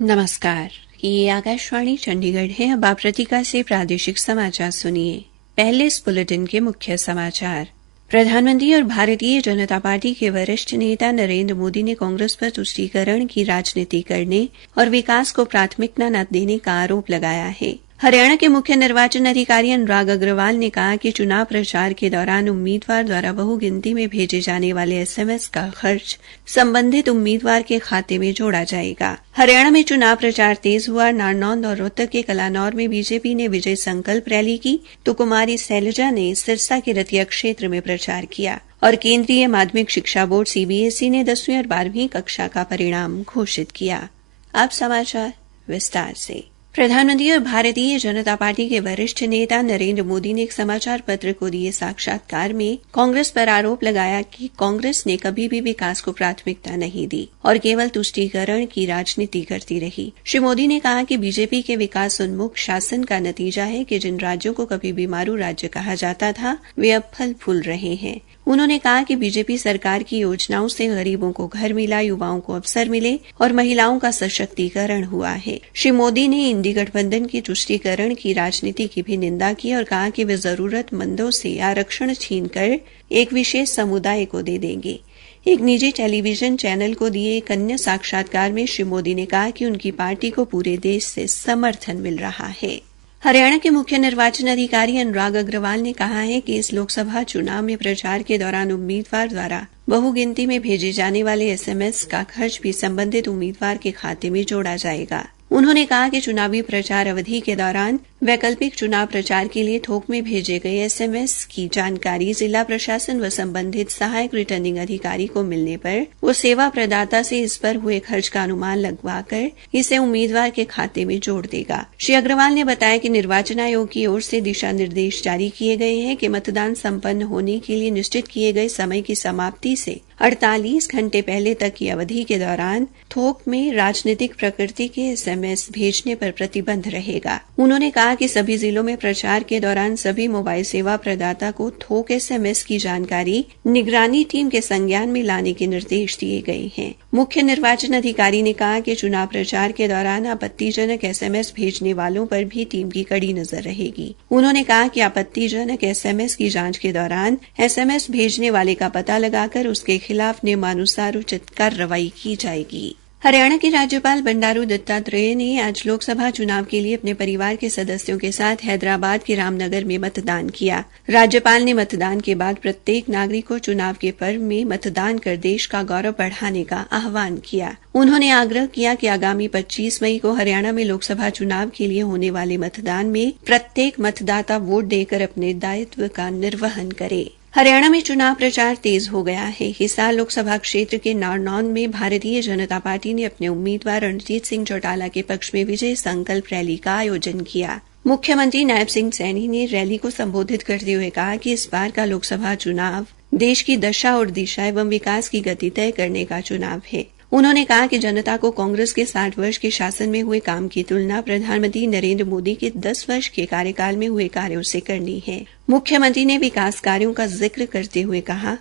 नमस्कार, ये आकाशवाणी चंडीगढ़ है। अब आप प्रतीका से प्रादेशिक समाचार सुनिए। पहले इस बुलेटिन के मुख्य समाचार। प्रधानमंत्री और भारतीय जनता पार्टी के वरिष्ठ नेता नरेंद्र मोदी ने कांग्रेस पर तुष्टीकरण की राजनीति करने और विकास को प्राथमिकता न देने का आरोप लगाया है। हरियाणा के मुख्य निर्वाचन अधिकारी अनुराग अग्रवाल ने कहा कि चुनाव प्रचार के दौरान उम्मीदवार द्वारा बहुगिनती में भेजे जाने वाले एसएमएस का खर्च संबंधित उम्मीदवार के खाते में जोड़ा जाएगा। हरियाणा में चुनाव प्रचार तेज हुआ। नारनौंद और रोहतक के कलानौर में बीजेपी ने विजय संकल्प रैली की तो कुमारी शैलजा ने सिरसा के रतिया क्षेत्र में प्रचार किया और केंद्रीय माध्यमिक शिक्षा बोर्ड सीबीएसई ने 10वीं और 12वीं कक्षा का परिणाम घोषित किया। अब समाचार विस्तार से। प्रधानमंत्री और भारतीय जनता पार्टी के वरिष्ठ नेता नरेंद्र मोदी ने एक समाचार पत्र को दिए साक्षात्कार में कांग्रेस पर आरोप लगाया कि कांग्रेस ने कभी भी विकास को प्राथमिकता नहीं दी और केवल तुष्टीकरण की राजनीति करती रही। श्री मोदी ने कहा कि बीजेपी के विकास उन्मुख शासन का नतीजा है कि जिन राज्यों को कभी बीमारू राज्य कहा जाता था वे अब फल फूल रहे हैं। उन्होंने कहा कि बीजेपी सरकार की योजनाओं से गरीबों को घर मिला, युवाओं को अवसर मिले और महिलाओं का सशक्तिकरण हुआ है। श्री मोदी ने इंडी गठबंधन की तुष्टीकरण की राजनीति की भी निंदा की और कहा कि वे जरूरतमंदों से आरक्षण छीनकर एक विशेष समुदाय को दे देंगे। एक निजी टेलीविजन चैनल को दिए एक अन्य साक्षात्कार में श्री मोदी ने कहा कि उनकी पार्टी को पूरे देश से समर्थन मिल रहा है। हरियाणा के मुख्य निर्वाचन अधिकारी अनुराग अग्रवाल ने कहा है कि इस लोकसभा चुनाव में प्रचार के दौरान उम्मीदवार द्वारा बहुगिनती में भेजे जाने वाले एसएमएस का खर्च भी संबंधित उम्मीदवार के खाते में जोड़ा जाएगा। उन्होंने कहा कि चुनावी प्रचार अवधि के दौरान वैकल्पिक चुनाव प्रचार के लिए थोक में भेजे गए एसएमएस की जानकारी जिला प्रशासन व संबंधित सहायक रिटर्निंग अधिकारी को मिलने पर वो सेवा प्रदाता से इस पर हुए खर्च का अनुमान लगवाकर इसे उम्मीदवार के खाते में जोड़ देगा। श्री अग्रवाल ने बताया कि निर्वाचन आयोग की ओर से दिशा निर्देश जारी किए गए हैं कि मतदान संपन्न होने के लिए निश्चित किए गए समय की समाप्ति से 48 घंटे पहले तक की अवधि के दौरान थोक में राजनीतिक प्रकृति के एसएमएस भेजने पर प्रतिबंध रहेगा। उन्होंने कहा कि सभी जिलों में प्रचार के दौरान सभी मोबाइल सेवा प्रदाता को थोक एसएमएस की जानकारी निगरानी टीम के संज्ञान में लाने के निर्देश दिए गए हैं। मुख्य निर्वाचन अधिकारी ने कहा कि चुनाव प्रचार के दौरान आपत्तिजनक एसएमएस भेजने वालों पर भी टीम की कड़ी नजर रहेगी। उन्होंने कहा कि आपत्तिजनक एसएमएस की जांच के दौरान एसएमएस भेजने वाले का पता लगाकर उसके खिलाफ नियमानुसार उचित कार्रवाई की जाएगी। हरियाणा के राज्यपाल बंडारू दत्तात्रेय ने आज लोकसभा चुनाव के लिए अपने परिवार के सदस्यों के साथ हैदराबाद के रामनगर में मतदान किया। राज्यपाल ने मतदान के बाद प्रत्येक नागरिक को चुनाव के पर्व में मतदान कर देश का गौरव बढ़ाने का आह्वान किया। उन्होंने आग्रह किया कि आगामी 25 मई को हरियाणा में लोकसभा चुनाव के लिए होने वाले मतदान में प्रत्येक मतदाता वोट देकर अपने दायित्व का निर्वहन करे। हरियाणा में चुनाव प्रचार तेज हो गया है। हिसार लोकसभा क्षेत्र के नारनौंद में भारतीय जनता पार्टी ने अपने उम्मीदवार रणजीत सिंह चौटाला के पक्ष में विजय संकल्प रैली का आयोजन किया। मुख्यमंत्री नायब सिंह सैनी ने रैली को संबोधित करते हुए कहा कि इस बार का लोकसभा चुनाव देश की दशा और दिशा एवं विकास की गति तय करने का चुनाव है। उन्होंने कहा कि जनता को कांग्रेस के 60 वर्ष के शासन में हुए काम की तुलना प्रधानमंत्री नरेंद्र मोदी के 10 वर्ष के कार्यकाल में हुए कार्यों से करनी है। मुख्यमंत्री ने विकास कार्यों का जिक्र करते हुए कहा,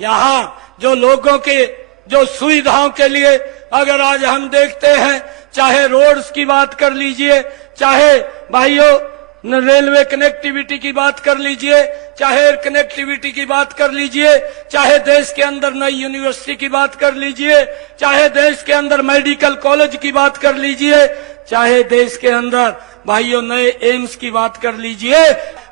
यहाँ जो लोगों के जो सुविधाओं के लिए अगर आज हम देखते हैं, चाहे रोड्स की बात कर लीजिए, चाहे भाइयों रेलवे कनेक्टिविटी की बात कर लीजिए, चाहे एयर कनेक्टिविटी की बात कर लीजिए, चाहे देश के अंदर नई यूनिवर्सिटी की बात कर लीजिए, चाहे देश के अंदर मेडिकल कॉलेज की बात कर लीजिए, चाहे देश के अंदर भाइयों नए एम्स की बात कर लीजिए।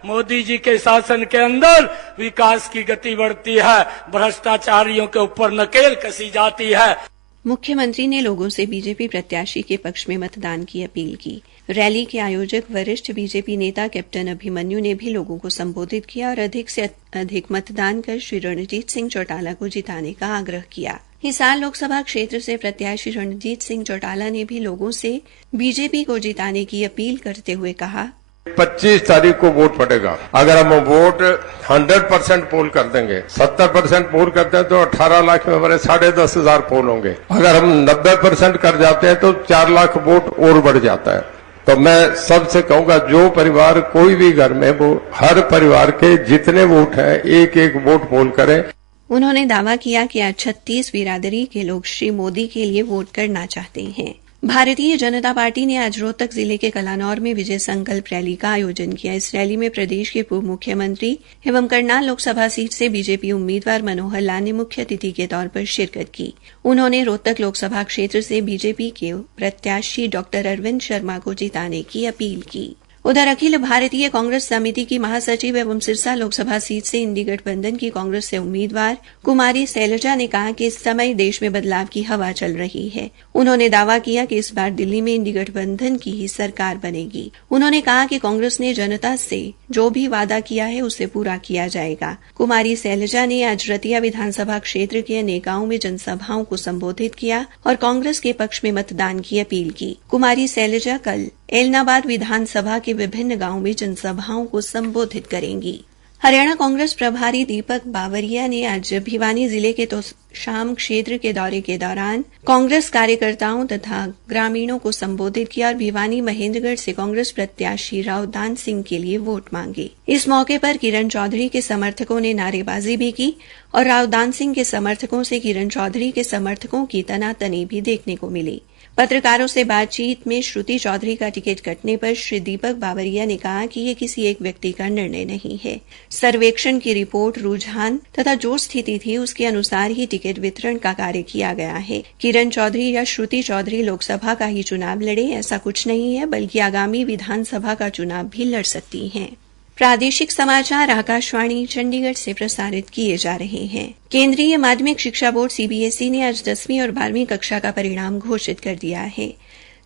मोदी जी के शासन के अंदर विकास की गति बढ़ती है, भ्रष्टाचारियों के ऊपर नकेल कसी जाती है। मुख्यमंत्री ने लोगों से बीजेपी प्रत्याशी के पक्ष में मतदान की अपील की। रैली के आयोजक वरिष्ठ बीजेपी नेता कैप्टन अभिमन्यु ने भी लोगों को संबोधित किया और अधिक से अधिक मतदान कर श्री रणजीत सिंह चौटाला को जिताने का आग्रह किया। हिसार लोकसभा क्षेत्र से प्रत्याशी रणजीत सिंह चौटाला ने भी लोगों से बीजेपी को जिताने की अपील करते हुए कहा, 25 तारीख को वोट पड़ेगा। अगर हम वोट 100% पोल कर देंगे, 70% पोल करते हैं तो 18 लाख में हमारे 10,500 पोल होंगे। अगर हम 90% कर जाते हैं तो 4 लाख वोट और बढ़ जाता है। तो मैं सबसे कहूंगा, जो परिवार कोई भी घर में, वो हर परिवार के जितने वोट हैं एक एक वोट पोल करें। उन्होंने दावा किया कि आज 36 बिरादरी के लोग श्री मोदी के लिए वोट करना चाहते हैं। भारतीय जनता पार्टी ने आज रोहतक जिले के कलानौर में विजय संकल्प रैली का आयोजन किया। इस रैली में प्रदेश के पूर्व मुख्यमंत्री एवं करनाल लोकसभा सीट से बीजेपी उम्मीदवार मनोहर लाल ने मुख्य अतिथि के तौर पर शिरकत की। उन्होंने रोहतक लोकसभा क्षेत्र से बीजेपी के प्रत्याशी डॉ अरविंद शर्मा को जिताने की अपील की। उधर अखिल भारतीय कांग्रेस समिति की महासचिव एवं सिरसा लोकसभा सीट से इंडी गठबंधन की कांग्रेस से उम्मीदवार कुमारी शैलजा ने कहा कि इस समय देश में बदलाव की हवा चल रही है। उन्होंने दावा किया कि इस बार दिल्ली में इंडी गठबंधन की ही सरकार बनेगी। उन्होंने कहा कि कांग्रेस ने जनता से जो भी वादा किया है उसे पूरा किया जाएगा। कुमारी शैलजा ने आज रतिया विधानसभा क्षेत्र के अनेक गांवों में जनसभाओं को संबोधित किया और कांग्रेस के पक्ष में मतदान की अपील की। कुमारी शैलजा कल एलनाबाद विधानसभा के विभिन्न गांवों में जनसभाओं को संबोधित करेंगी। हरियाणा कांग्रेस प्रभारी दीपक बावरिया ने आज भिवानी जिले के तोशाम क्षेत्र के दौरे के दौरान कांग्रेस कार्यकर्ताओं तथा ग्रामीणों को संबोधित किया और भिवानी महेंद्रगढ़ से कांग्रेस प्रत्याशी रावदान सिंह के लिए वोट मांगे। इस मौके पर किरण चौधरी के समर्थकों ने नारेबाजी भी की और रावदान सिंह के समर्थकों से किरण चौधरी के समर्थकों की तनातनी भी देखने को मिली। पत्रकारों से बातचीत में श्रुति चौधरी का टिकट कटने पर श्री दीपक बावरिया ने कहा कि यह किसी एक व्यक्ति का निर्णय नहीं है। सर्वेक्षण की रिपोर्ट, रुझान तथा जो स्थिति थी उसके अनुसार ही टिकट वितरण का कार्य किया गया है। किरण चौधरी या श्रुति चौधरी लोकसभा का ही चुनाव लड़े ऐसा कुछ नहीं है, बल्कि आगामी विधानसभा का चुनाव भी लड़ सकती हैं। प्रादेशिक समाचार आकाशवाणी चंडीगढ़ से प्रसारित किए जा रहे हैं। केंद्रीय माध्यमिक शिक्षा बोर्ड सीबीएसई ने आज 10वीं और 12वीं कक्षा का परिणाम घोषित कर दिया है।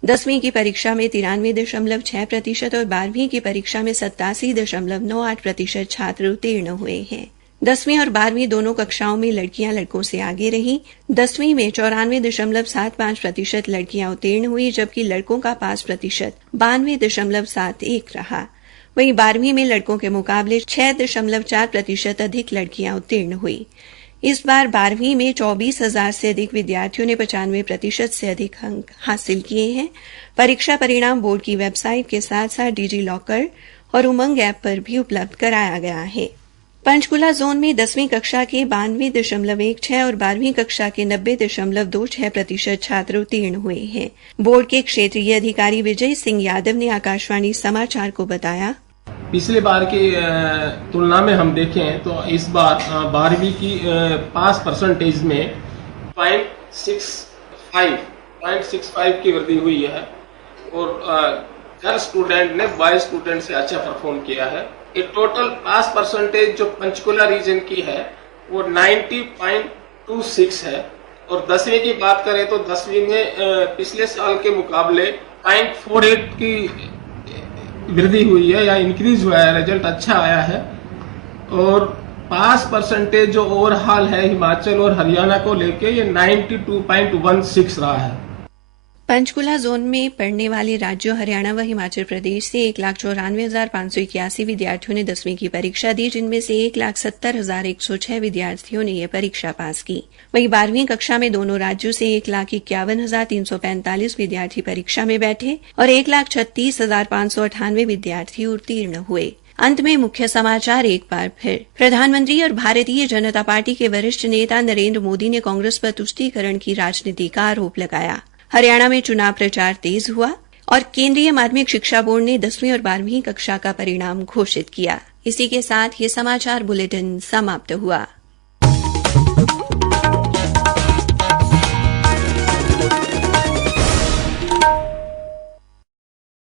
10वीं की परीक्षा में 93.6% और 12वीं की परीक्षा में 87.98% छात्र उत्तीर्ण हुए हैं। 10वीं और 12वीं दोनों कक्षाओं में लड़कियां लड़कों से आगे रहीं। 10वीं में 94.75% लड़कियां उत्तीर्ण हुई, जबकि लड़कों का पास प्रतिशत 92.71 रहा। वहीं 12वीं में लड़कों के मुकाबले 6.4% अधिक लड़कियां उत्तीर्ण हुई। इस बार 12वीं में 24,000 से अधिक विद्यार्थियों ने 95% से अधिक अंक हासिल किए हैं। परीक्षा परिणाम बोर्ड की वेबसाइट के साथ साथ डिजी लॉकर और उमंग ऐप पर भी उपलब्ध कराया गया है। पंचकुला जोन में 10वीं कक्षा के 92.16 और 12वीं कक्षा के 90.26% छात्र उत्तीर्ण हुए हैं। बोर्ड के क्षेत्रीय अधिकारी विजय सिंह यादव ने आकाशवाणी समाचार को बताया, पिछले बार की तुलना में हम देखें तो इस बार 12वीं की पास परसेंटेज में 0.65 की वृद्धि हुई है और गर्ल स्टूडेंट ने बॉय स्टूडेंट से अच्छा परफॉर्म किया है। ये टोटल पास परसेंटेज जो पंचकुला रीजन की है वो 90.26 है। और 10वीं की बात करें तो 10वीं में पिछले साल के मुकाबले 0.48 की वृद्धि हुई है या इंक्रीज हुआ है। रिजल्ट अच्छा आया है और पास परसेंटेज जो ओवरऑल है हिमाचल और हरियाणा को लेके ये 92.16 रहा है। पंचकुला जोन में पढ़ने वाले राज्यों हरियाणा व हिमाचल प्रदेश से 1,94,581 विद्यार्थियों ने 10वीं की परीक्षा दी, जिनमें से 1,70,106 विद्यार्थियों ने यह परीक्षा पास की। वहीं 12वीं कक्षा में दोनों राज्यों से 1,51,345 विद्यार्थी परीक्षा में बैठे और 1,36,598 विद्यार्थी उत्तीर्ण हुए। अंत में मुख्य समाचार एक बार फिर। प्रधानमंत्री और भारतीय जनता पार्टी के वरिष्ठ नेता नरेंद्र मोदी ने कांग्रेस पर तुष्टीकरण की राजनीति का आरोप लगाया। हरियाणा में चुनाव प्रचार तेज हुआ और केंद्रीय माध्यमिक शिक्षा बोर्ड ने 10वीं और 12वीं कक्षा का परिणाम घोषित किया। इसी के साथ ये समाचार बुलेटिन समाप्त हुआ।